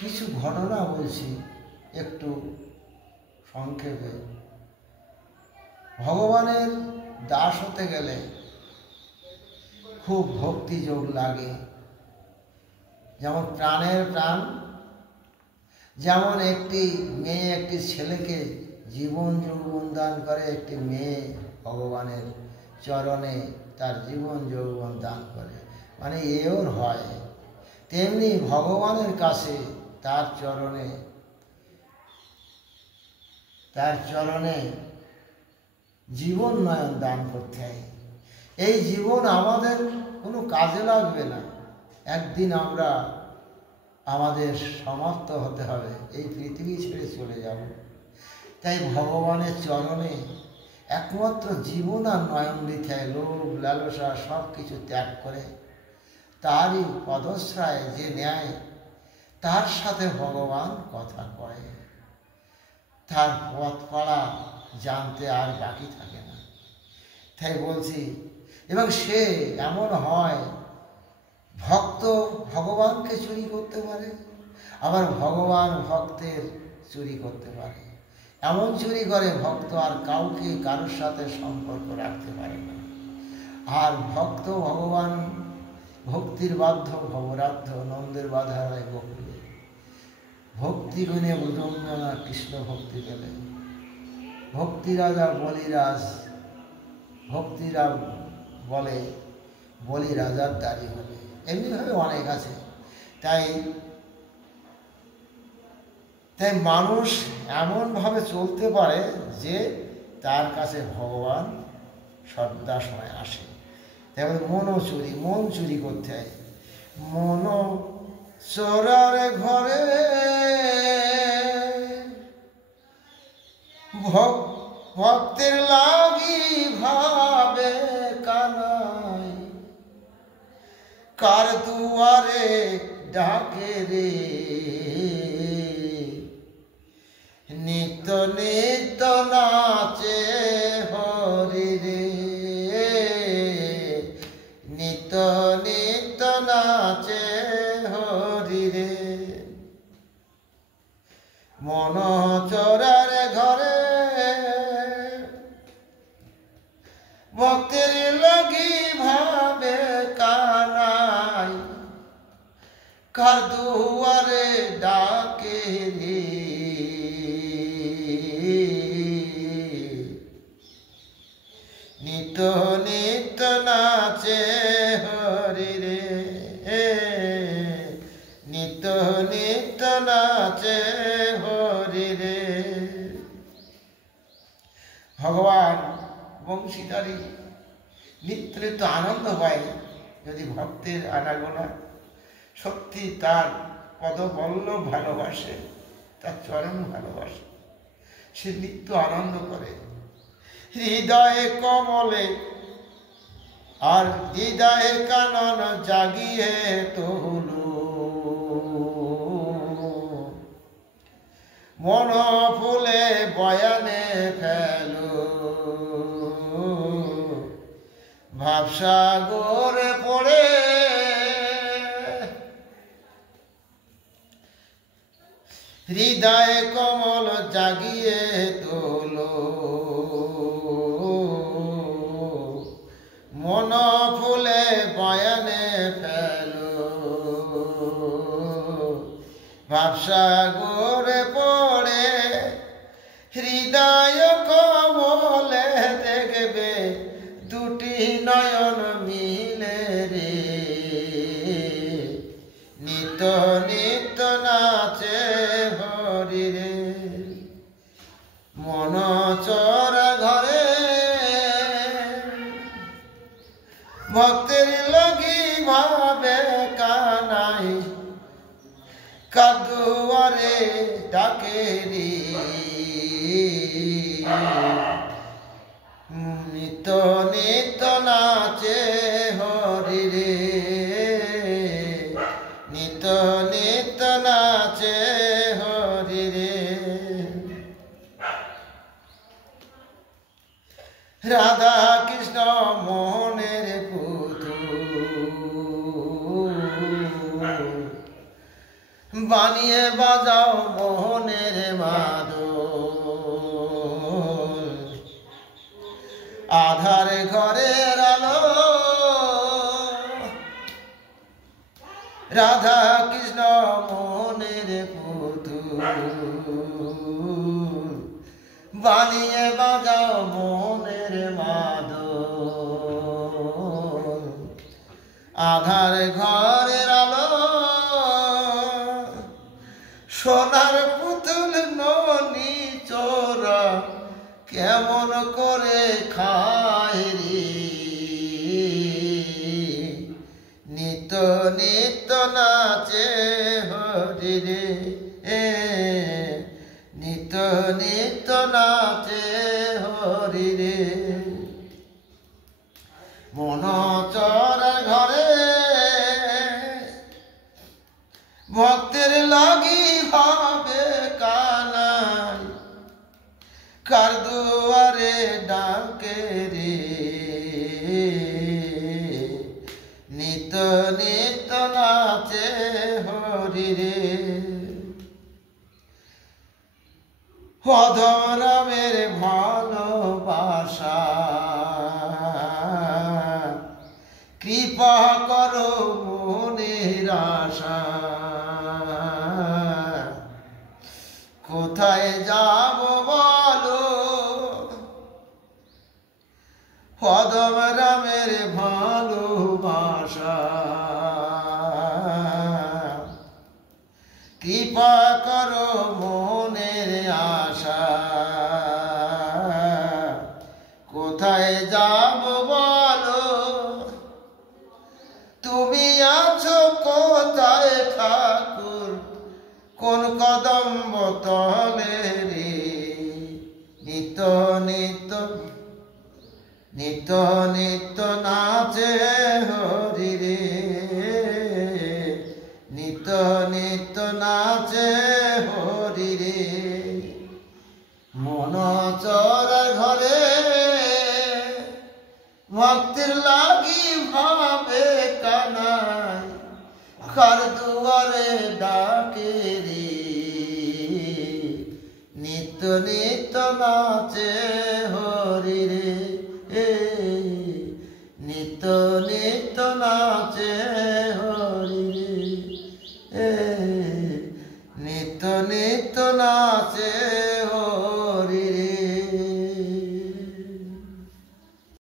কিছু ঘটনা বলছি একটু সংক্ষেপে। ভগবানের দাস হতে গেলে খুব ভক্তি যোগ লাগে। যেমন প্রাণের প্রাণ, যেমন একটি মেয়ে একটি ছেলেকে জীবন যৌবন দান করে, একটি মেয়ে ভগবানের চরণে তার জীবন যৌবন দান করে, মানে এওর হয়। তেমনি ভগবানের কাছে তার চরণে জীবন নয়ন দান করতে হয়। এই জীবন আমাদের কোনো কাজে লাগবে না, একদিন আমাদের সমাপ্ত হতে হবে, এই পৃথিবী ছেড়ে চলে যাব। তাই ভগবানের চরণে একমাত্র জীবন আর নয়ন দিতে হয়। লোভ লালসা সব কিছু ত্যাগ করে তারই পদশ্রয় যে নেয়, তার সাথে ভগবান কথা কয়, তার পথ পাড়া জানতে আর বাকি থাকে না। তাই বলছি, এবং সে এমন হয়, ভক্ত ভগবানকে চুরি করতে পারে, আবার ভগবান ভক্তের চুরি করতে পারে। এমন চুরি করে ভক্ত আর কারোর সাথে সম্পর্ক রাখতে পারে না। আর ভক্ত ভগবান ভক্তির বাধ্য ভবরাধ্য, নন্দের বাধা হয় বকুলে। ভক্তি গুণে বুঝঙ্গনা কৃষ্ণ ভক্তি পেলে, ভক্তি রাজা বলিরাজ, ভক্তিরা বলে বলি রাজার দাড়ি হলে। এমনিভাবে অনেক আছে। তাই মানুষ এমনভাবে চলতে পারে যে তার কাছে ভগবান সদা সময় আসে। তারপরে মন চুরি করতে হয়। মন চোরার ঘরে ভক্তের লাগি ভাবে কানাই, কার দুয়ারে ডাকে রে, নিত্য নিত্য নাচে হরি রে, নিত্য নিত্য নাচে হরি রে। মন চোরার ঘরে ভক্তের লাগি ভাবে কানাই, কার দুয়ারে ডাকে রে, নিত্য নিত্য নাচে হরি রে, নিত্য নিত্য নাচে হরি রে। ভগবান বংশীধারী নিত্য নিত্য আনন্দ পায় যদি ভক্তের আনাগোনা সত্যি তার পদবল্লভ ভালোবাসে, তার চরণ ভালোবাসে, সে নিত্য আনন্দ করে। হৃদয়ে কমলে আর হৃদয়ে কানন জাগিয়ে তোলো, মন ফুলে বয়ানে ফেলো, ভাবসাগরে পড়ে হৃদয়ে কমল জাগিয়ে তোলো, মন ফুলে বয়ানে ফেলো, ভাবসাগরে পড়ে হৃদয় কমলে দেখবে দুটি নয়ন মিলে রে, নিত্য নিত্য নাচে হরি রে। মন চোরা ঘরে ভক্তের লাগি ভাবে কানাই, কাদুয়ারে ডাকে রে, নিত্য নিত্য নাচে হরি রে, নিত্য নিত্য নাচে হরি রে। রাধা কৃষ্ণ মোহনের পুতুল, বানিয়ে বাজাও মোহনের মাদল, আধার ঘরের আলো রাধা কৃষ্ণ মোহনের পুতুল, বানিয়ে বাজাও মোহনের মাদল, আধার ঘরের আলো সোনার পুতুল ননি চোরা কেমন করে খায় রে, নিত্য নিত্য নাচে হরি রে, নিত্য নিত্য নাচে হরি রে। মন চরা ঘরে ভক্তের লাগি ভাবে কানাই, কার দুয়ারে ডাকে রে, নিত্য নিত্য নাচে হরি রে। অধরামের ভালোবাসা কৃপা করো মনের আশা, কোথায় যাব বলো অধরামের ভালোবাসা, কৃপা করো মনের আশা, কোথায় যাব বলো তুমি আছো কোথায় ঠাকুর, কোন কদম্ব তলে রে, নিত্য নিত্য নিত্য নিত্য নাচে হরি রে, নিত্য নিত্য নাচে হরি রে। মন চরা ঘরে ভক্তির লাগি ভাবে কানাই, কার দুয়ারে ডাকে রে, নিত্য নিত্য নাচে হরি রে, নিত্য নিত্য নাচে